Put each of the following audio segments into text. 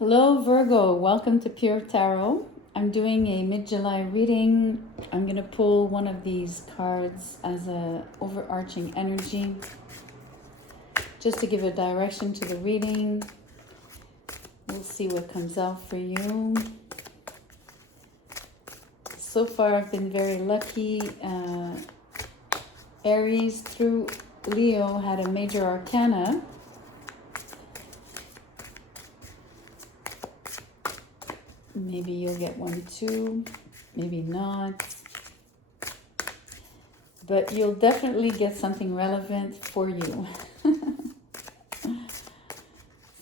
Hello Virgo, welcome to Pure Tarot. I'm doing a mid-July reading. I'm going to pull one of these cards as a overarching energy just to give a direction to the reading. We'll see what comes out for you. So far I've been very lucky. Aries through Leo had a major arcana. Maybe you'll get one too, maybe not. But you'll definitely get something relevant for you.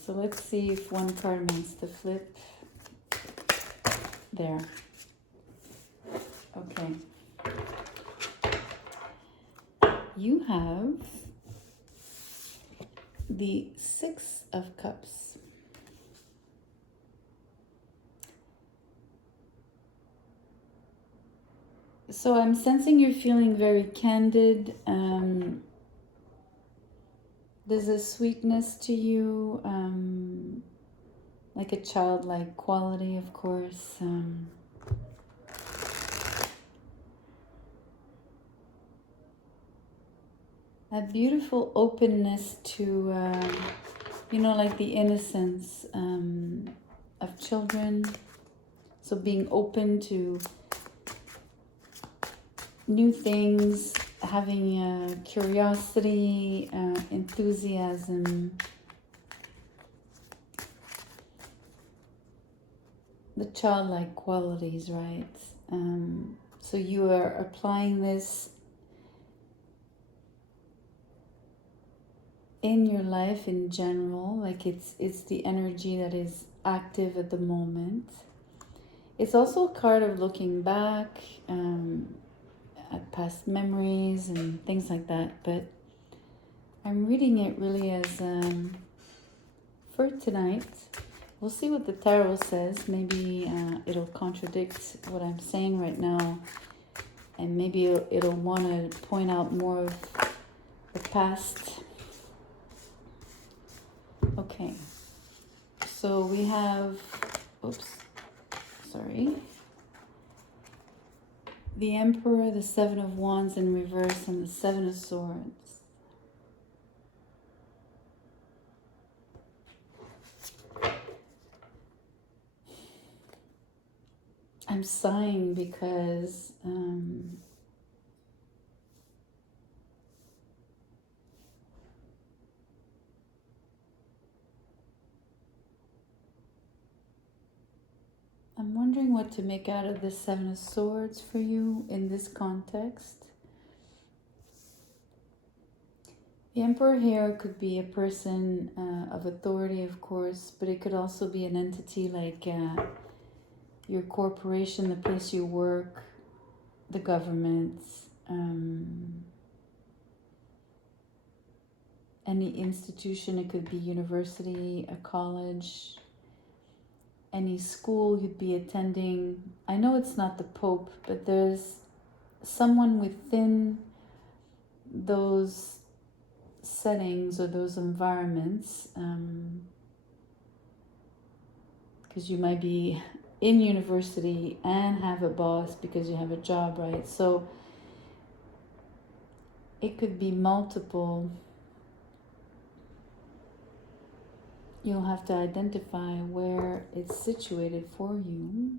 So let's see if one card wants to flip. There. Okay. You have the Six of Cups. So I'm sensing you're feeling very candid. There's a sweetness to you, like a childlike quality, of course. A beautiful openness to, like the innocence of children. So being open to new things, having curiosity, enthusiasm. The childlike qualities, right? So you are applying this in your life in general, like it's the energy that is active at the moment. It's also a card of looking back at past memories and things like that, but I'm reading it really as for tonight. We'll see what the tarot says. Maybe it'll contradict what I'm saying right now, and maybe it'll want to point out more of the past. Okay, so we have, the Emperor, the Seven of Wands in reverse, and the Seven of Swords. I'm sighing because I'm wondering what to make out of the Seven of Swords for you in this context. The Emperor here could be a person of authority, of course, but it could also be an entity like your corporation, the place you work, the government, any institution. It could be university, a college, any school you'd be attending. I know it's not the Pope, but there's someone within those settings or those environments, because you might be in university and have a boss because you have a job, right? So it could be multiple. You'll have to identify where it's situated for you.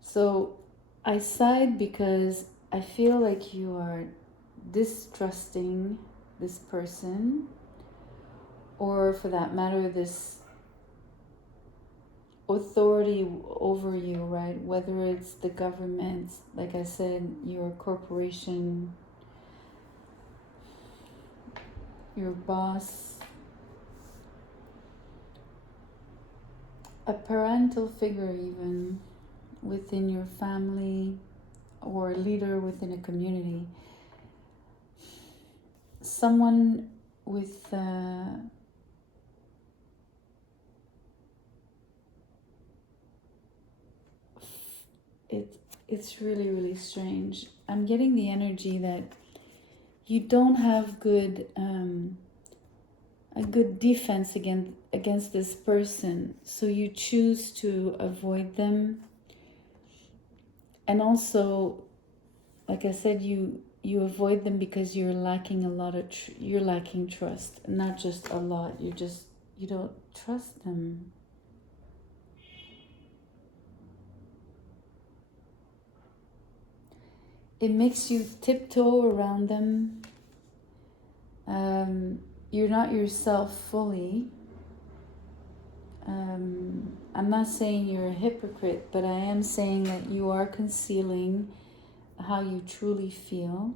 So I sighed because I feel like you are distrusting this person, or for that matter, this authority over you, right? Whether it's the government, like I said, your corporation, your boss, a parental figure even within your family, or a leader within a community. Someone with it's really, really strange. I'm getting the energy that you don't have a good defense against this person, so you choose to avoid them. And also, like I said, you avoid them because you're lacking a lot of you're lacking trust. Not just a lot, you don't trust them. It makes you tiptoe around them. You're not yourself fully. I'm not saying you're a hypocrite, but I am saying that you are concealing how you truly feel.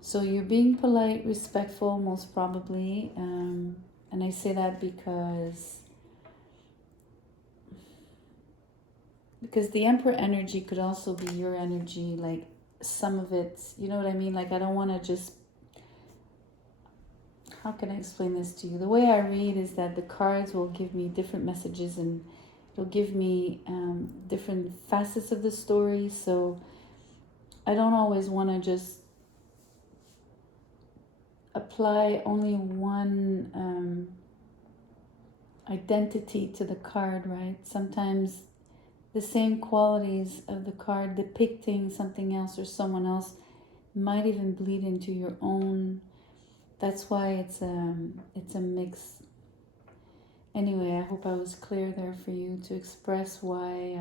So you're being polite, respectful, most probably. And I say that because the Emperor energy could also be your energy. Like some of it, you know what I mean? Like I don't want to just, how can I explain this to you? The way I read is that the cards will give me different messages, and it'll give me different facets of the story. So I don't always want to just apply only one identity to the card, right? Sometimes the same qualities of the card depicting something else or someone else might even bleed into your own. That's why it's a mix. Anyway, I hope I was clear there for you to express why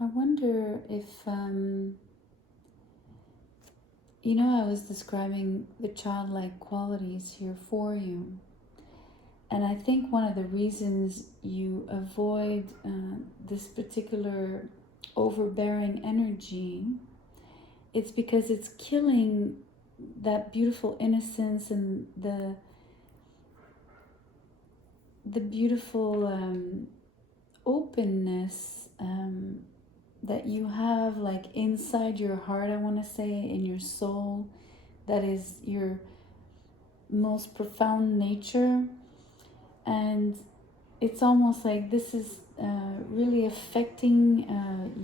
I wonder if you know, I was describing the childlike qualities here for you. And I think one of the reasons you avoid this particular overbearing energy, it's because it's killing that beautiful innocence and the beautiful openness that you have, like inside your heart, I want to say, in your soul, that is your most profound nature. And it's almost like this is really affecting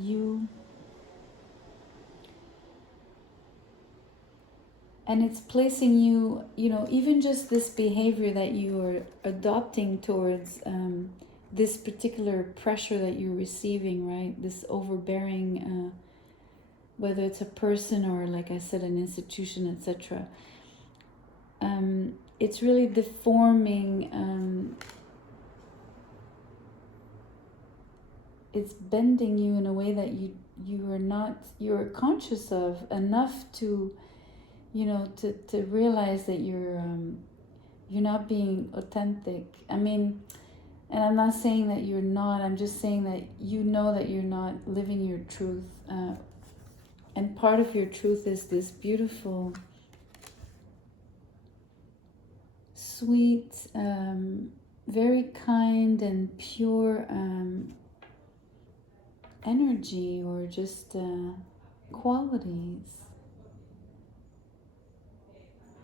you, and it's placing you, you know, even just this behavior that you are adopting towards this particular pressure that you're receiving, right? This overbearing, whether it's a person or, like I said, an institution, etc. It's really deforming. It's bending you in a way that you're conscious of enough to, you know, to realize that you're not being authentic. I mean, and I'm not saying that you're not, I'm just saying that you know that you're not living your truth. And part of your truth is this beautiful, sweet, very kind and pure energy, or just qualities.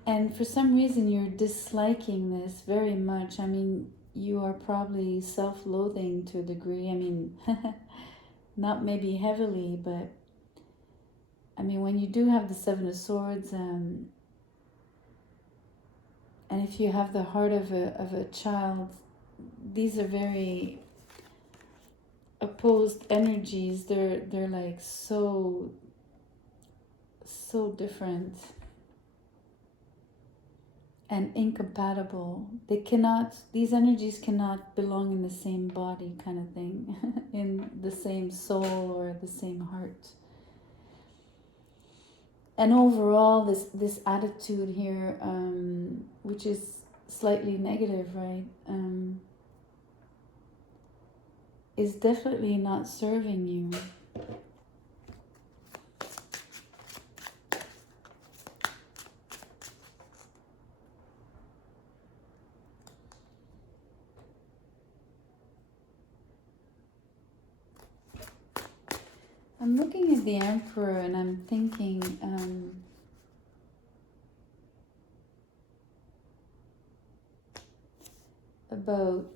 And for some reason you're disliking this very much. I mean, you are probably self-loathing to a degree. I mean, not maybe heavily, but I mean, when you do have the Seven of Swords, and if you have the heart of a child, these are very opposed energies. They're like so different and incompatible. These energies cannot belong in the same body, kind of thing, in the same soul or the same heart. And overall, this attitude here, which is slightly negative, right, is definitely not serving you. I'm looking at the Emperor and I'm thinking about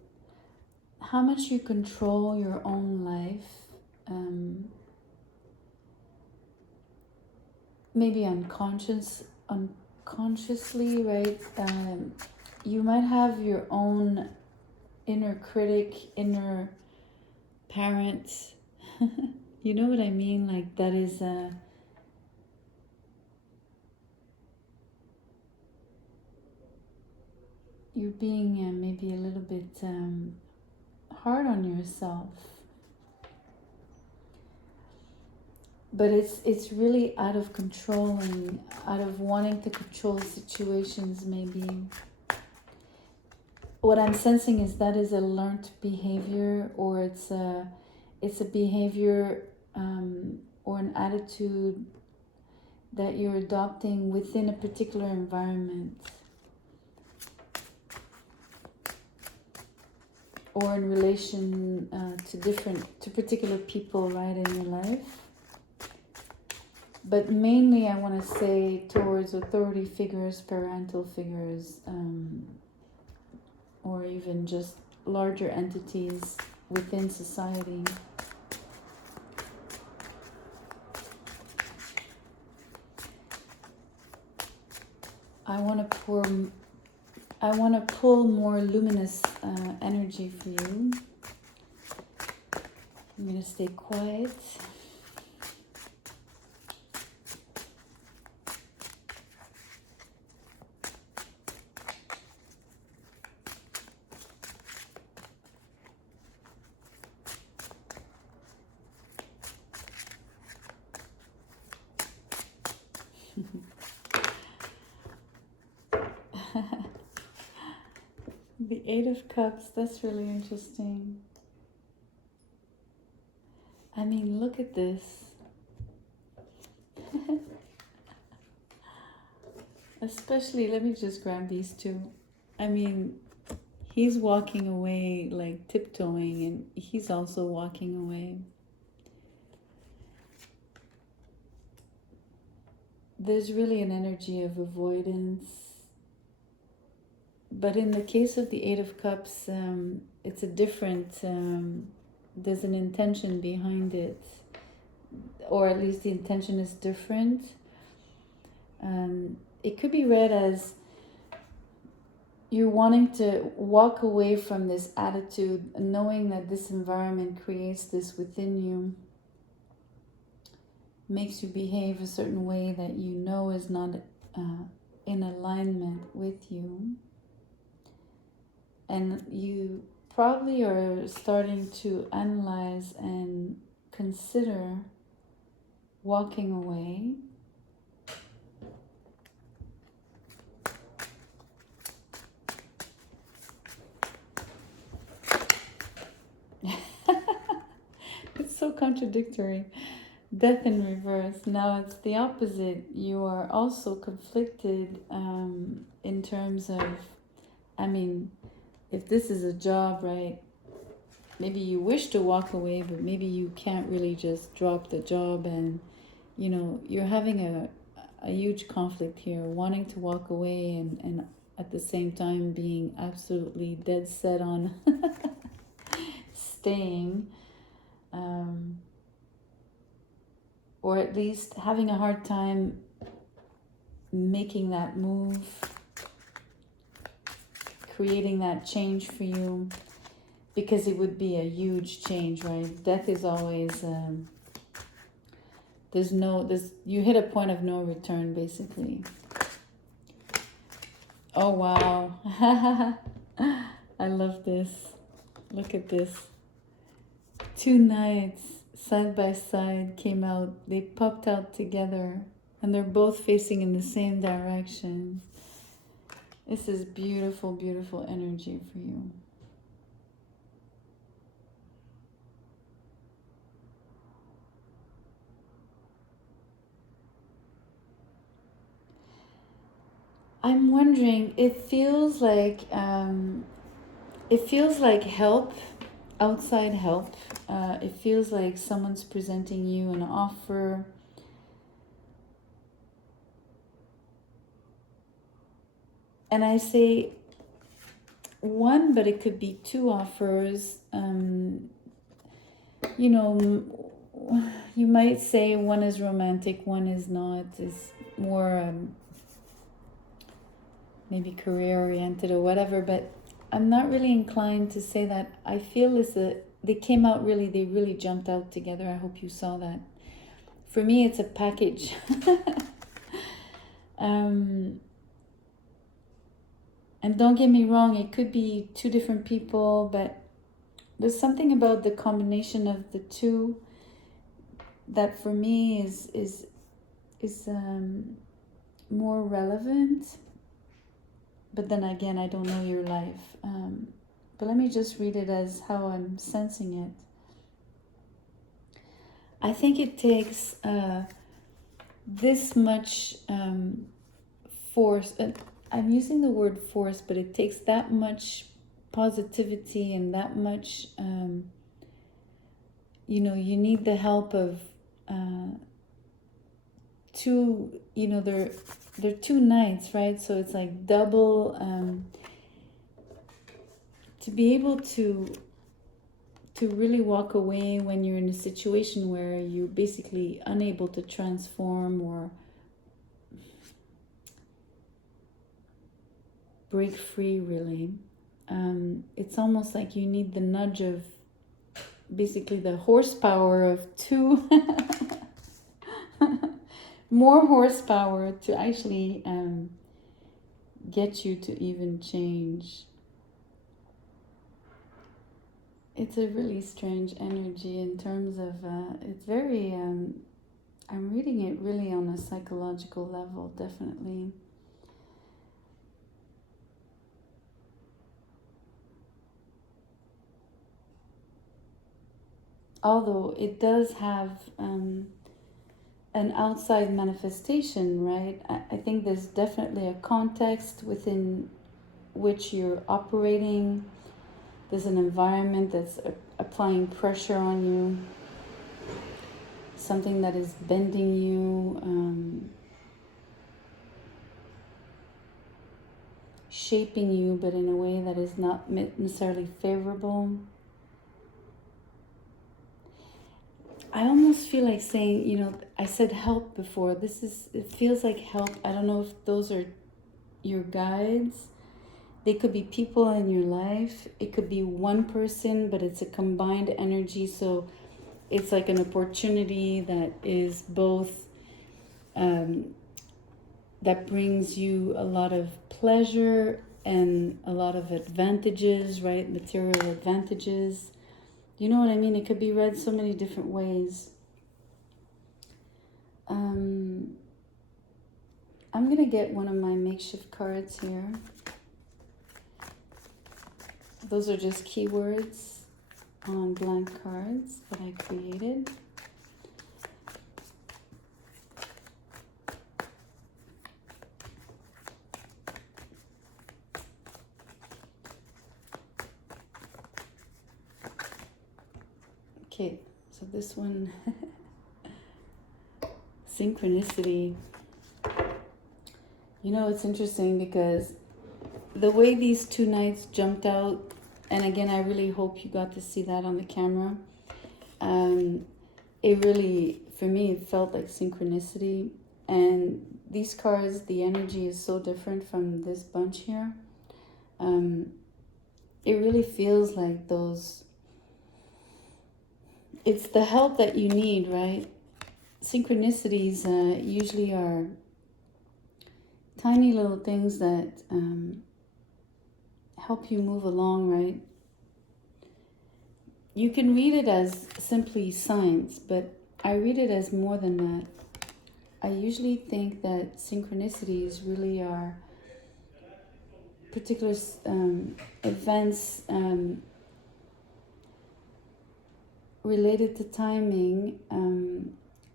how much you control your own life. Maybe unconsciously, right? You might have your own inner critic, inner parent. You know what I mean? Like that is you're being maybe a little bit hard on yourself. But it's really out of control and out of wanting to control situations. Maybe what I'm sensing is that is a learned behavior, or it's a behavior or an attitude that you're adopting within a particular environment, or in relation to particular people, right, in your life. But mainly I want to say towards authority figures, parental figures, or even just larger entities within society. I want to pull more luminous energy for you. I'm going to stay quiet. The Eight of Cups, that's really interesting. I mean, look at this. Especially, let me just grab these two. I mean, he's walking away, like tiptoeing, and he's also walking away. There's really an energy of avoidance. But in the case of the Eight of Cups, it's a different, there's an intention behind it, or at least the intention is different. It could be read as you're wanting to walk away from this attitude, knowing that this environment creates this within you, makes you behave a certain way that you know is not in alignment with you. And you probably are starting to analyze and consider walking away. It's so contradictory. Death in reverse. Now it's the opposite. You are also conflicted in terms of, I mean, if this is a job, right, maybe you wish to walk away, but maybe you can't really just drop the job, and you know, you're having a huge conflict here, wanting to walk away and at the same time being absolutely dead set on staying, or at least having a hard time making that move, creating that change for you, because it would be a huge change, right? Death is always you hit a point of no return, basically. Oh wow. I love this. Look at this. Two knights side by side came out. They popped out together, and they're both facing in the same direction. This is beautiful, beautiful energy for you. I'm wondering, it feels like help outside help. It feels like someone's presenting you an offer. And I say one, but it could be two offers. You know, you might say one is romantic, one is not, is more maybe career oriented or whatever, but I'm not really inclined to say that. I feel is that they came out really, they really jumped out together. I hope you saw that. For me, it's a package. And don't get me wrong, it could be two different people, but there's something about the combination of the two that for me is more relevant. But then again, I don't know your life. But let me just read it as how I'm sensing it. I think it takes this much force. I'm using the word force, but it takes that much positivity and that much, you need the help of two, they're two nights, right? So it's like double, to be able to really walk away when you're in a situation where you're basically unable to transform or break free, really. It's almost like you need the nudge of basically the horsepower of two more horsepower to actually get you to even change. It's a really strange energy in terms of it's very I'm reading it really on a psychological level, definitely. Although it does have an outside manifestation, right? I think there's definitely a context within which you're operating. There's an environment that's applying pressure on you, something that is bending you, shaping you, but in a way that is not necessarily favorable. I almost feel like saying, I said help before. It feels like help. I don't know if those are your guides. They could be people in your life. It could be one person, but it's a combined energy. So it's like an opportunity that is both, that brings you a lot of pleasure and a lot of advantages, right? Material advantages. You know what I mean? It could be read so many different ways. I'm going to get one of my makeshift cards here. Those are just keywords on blank cards that I created. Okay, so this one, Synchronicity. It's interesting because the way these two nights jumped out, and again, I really hope you got to see that on the camera. It really, for me, it felt like synchronicity. And these cards, the energy is so different from this bunch here. It really feels like those, it's the help that you need, right? Synchronicities usually are tiny little things that help you move along, right? You can read it as simply signs, but I read it as more than that. I usually think that synchronicities really are particular events related to timing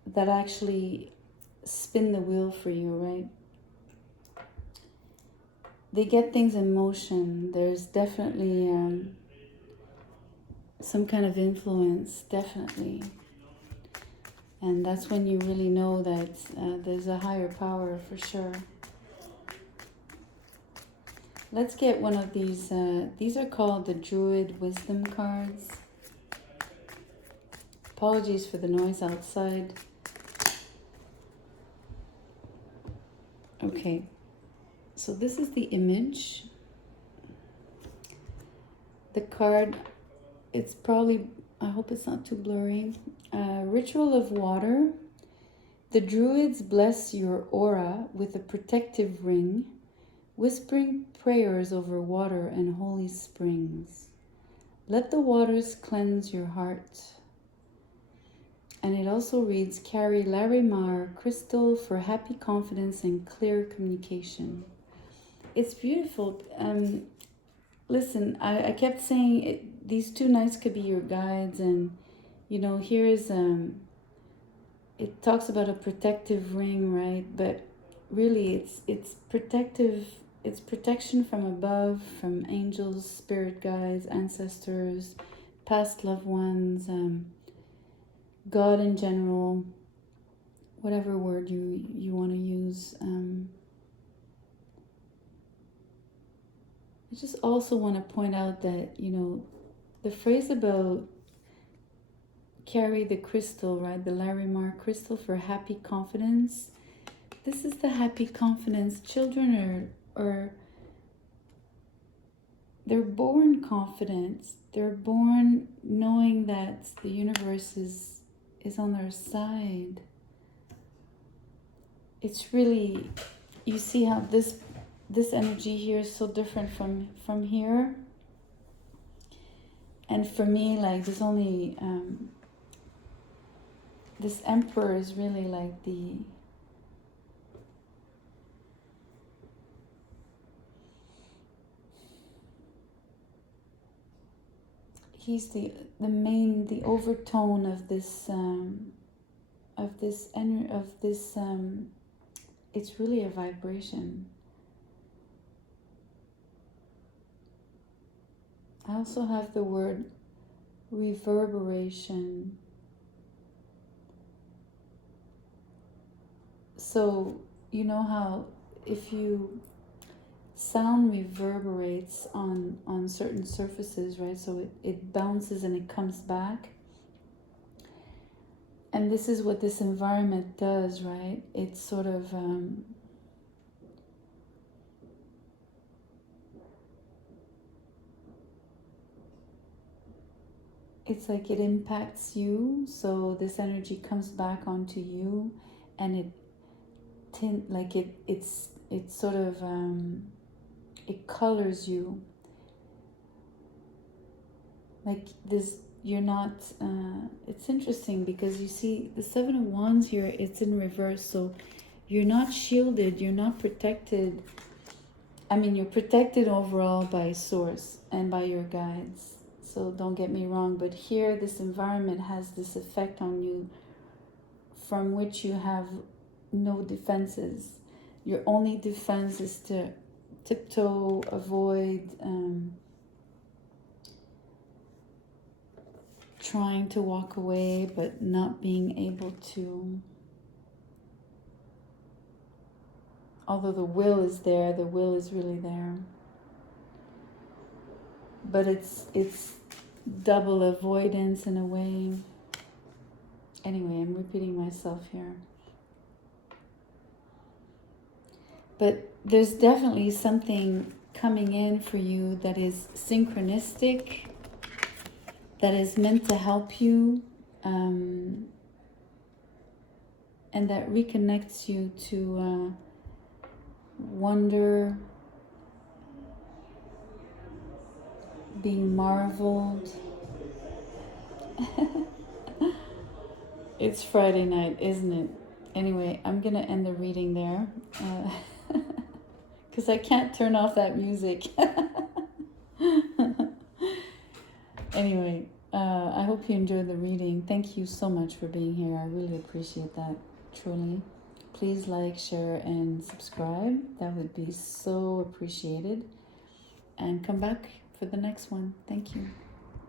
that actually spin the wheel for you, right? They get things in motion. There's definitely some kind of influence, definitely. And that's when you really know that there's a higher power for sure. Let's get one of these. These are called the Druid Wisdom cards. Apologies for the noise outside. Okay, so this is the image. The card, it's probably, I hope it's not too blurry. Ritual of water. The Druids bless your aura with a protective ring, whispering prayers over water and holy springs. Let the waters cleanse your heart. And it also reads, carry Larimar crystal for happy confidence and clear communication. It's beautiful. Listen, I kept saying it, these two nights could be your guides, and you know, here's it talks about a protective ring, right? But really it's protective, it's protection from above, from angels, spirit guides, ancestors, past loved ones, God in general, whatever word you want to use. I just also want to point out that, you know, the phrase about carry the crystal, right? The Larimar crystal for happy confidence. This is the happy confidence. Children are they're born confident. They're born knowing that the universe is on their side. It's really, you see how this energy here is so different from here. And for me, like, there's only this emperor is really like he's the main, the overtone of this it's really a vibration. I also have the word reverberation. So you know how if you sound reverberates on certain surfaces, right? So it bounces and it comes back. And this is what this environment does, right? It's sort of it's like it impacts you, so this energy comes back onto you, and it's sort of it colors you. Like this, you're not. It's interesting because you see the Seven of Wands here. It's in reverse, so you're not shielded. You're not protected. I mean, you're protected overall by Source and by your guides. So don't get me wrong, but here this environment has this effect on you from which you have no defenses. Your only defense is to tiptoe, avoid, trying to walk away, but not being able to. Although the will is there, the will is really there. But it's double avoidance in a way. Anyway, I'm repeating myself here. But there's definitely something coming in for you that is synchronistic, that is meant to help you, and that reconnects you to wonder, being marveled. It's Friday night, isn't it? Anyway, I'm gonna end the reading there because I can't turn off that music. Anyway, I hope you enjoyed the reading. Thank you so much for being here. I really appreciate that, truly. Please like, share, and subscribe. That would be so appreciated. And come back for the next one. Thank you.